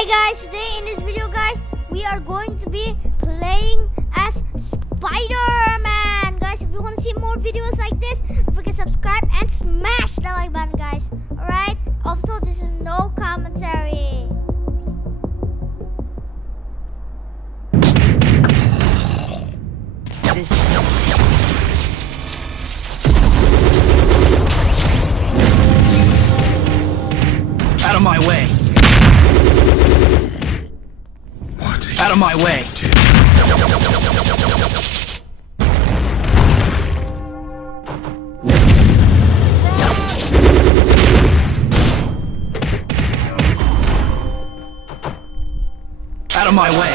Hi guys, today in this video guys, we are going to be playing as Spider-Man. Guys, if you want to see more videos like this, don't forget to subscribe and smash the like button guys. Alright, also this is no commentary. Out of my way. Out of my way. Out of my way.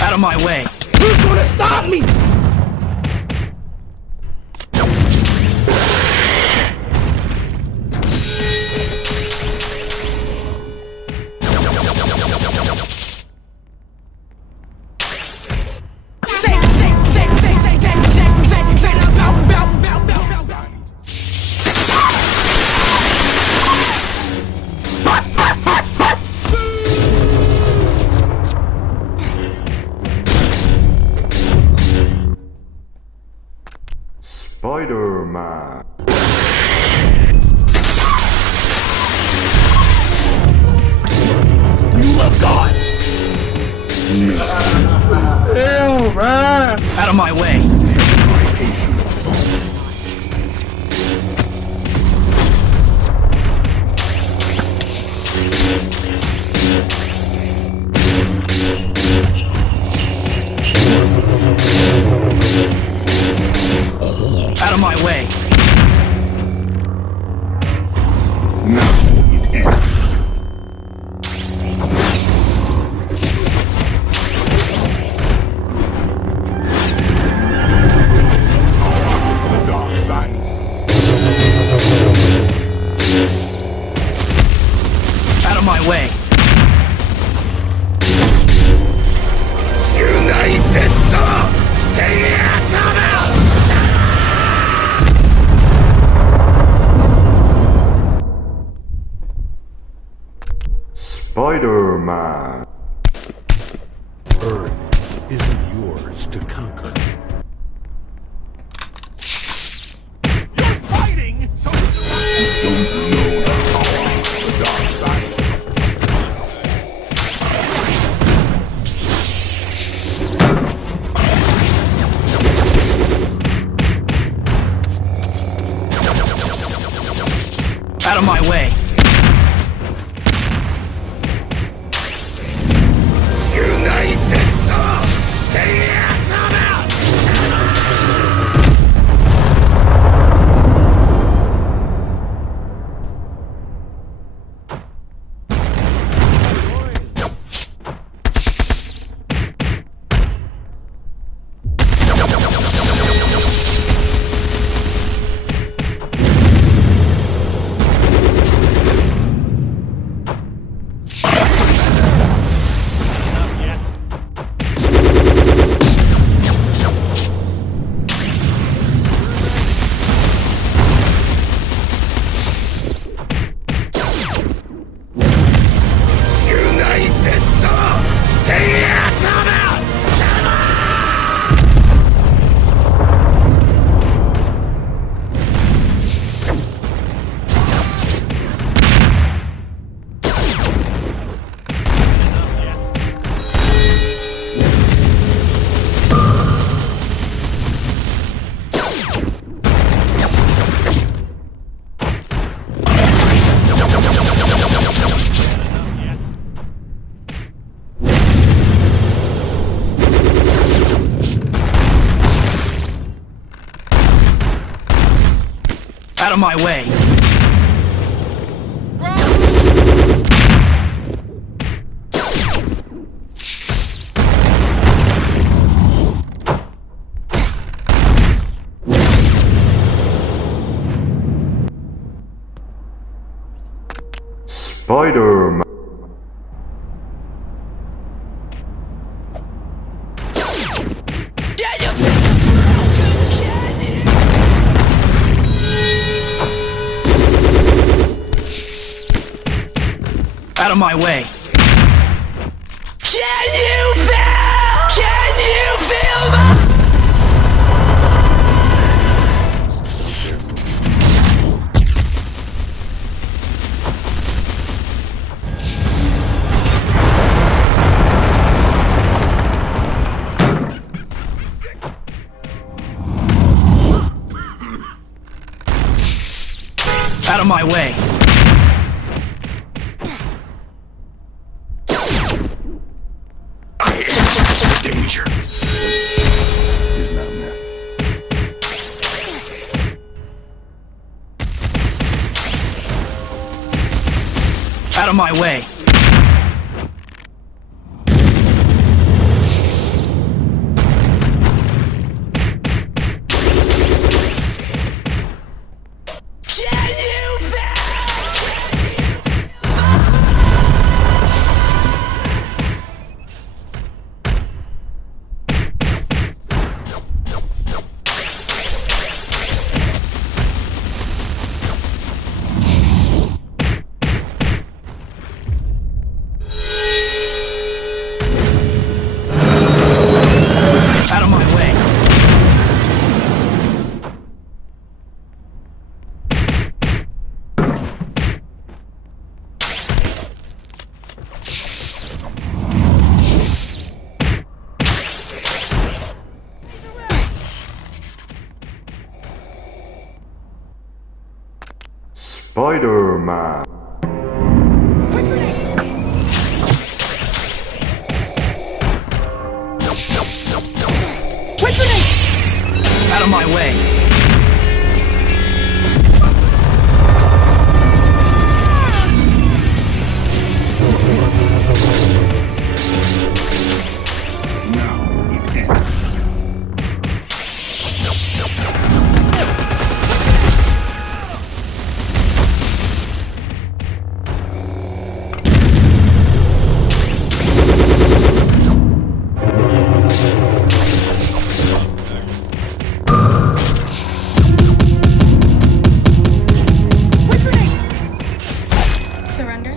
Out of my way. Who's gonna stop me? Spiderman. You love God. Ew, man. Out of my way. Out of my way. Now it ends. The dark side. Out of my way. United, stay out of it. Spiderman. Earth isn't yours to conquer. You're fighting, so Don't know the power of the dark side. Out of my way. United, stay out of it. United, stay out of it. Out of my way. Spiderman. Yeah, you Out of my way. Can you feel? Can you feel my? Out of my way. Danger is not myth. Out of my way. Spiderman. Out of my way. Now it ends. Surrender.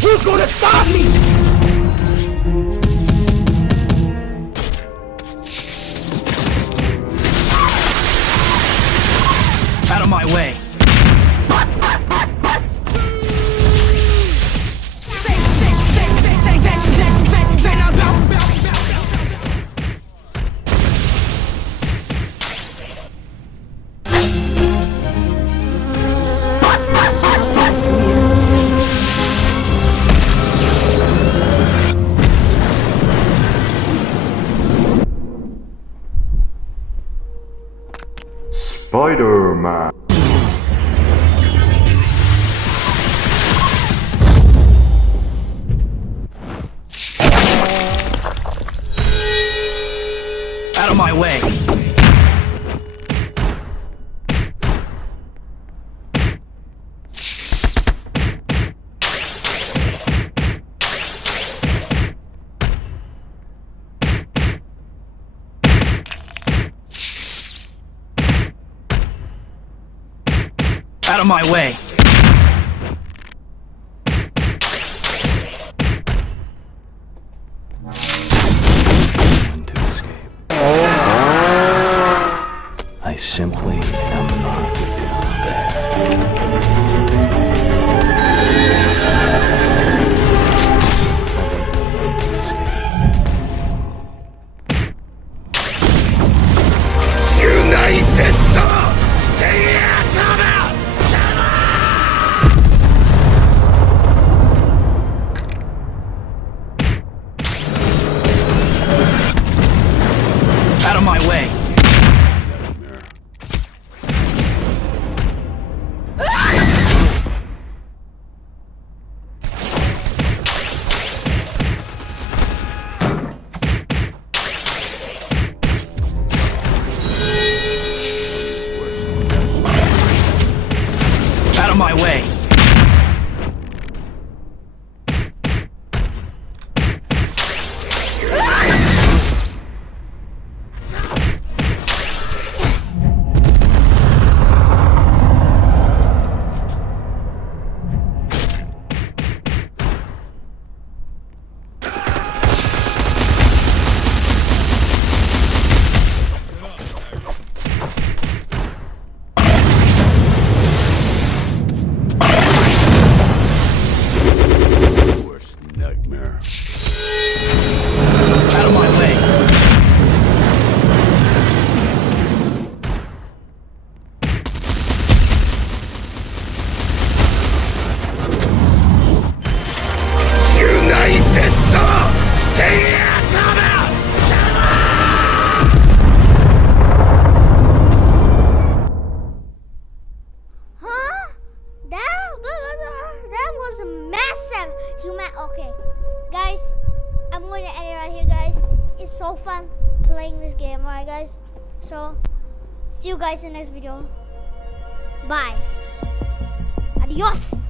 Who's gonna stop me? Out of my way. Spiderman. Out of my way. Out of my way. To escape. I simply am not down there. United stay out of it! so fun playing this game, alright guys? So, see you guys in the next video. Bye. Adios.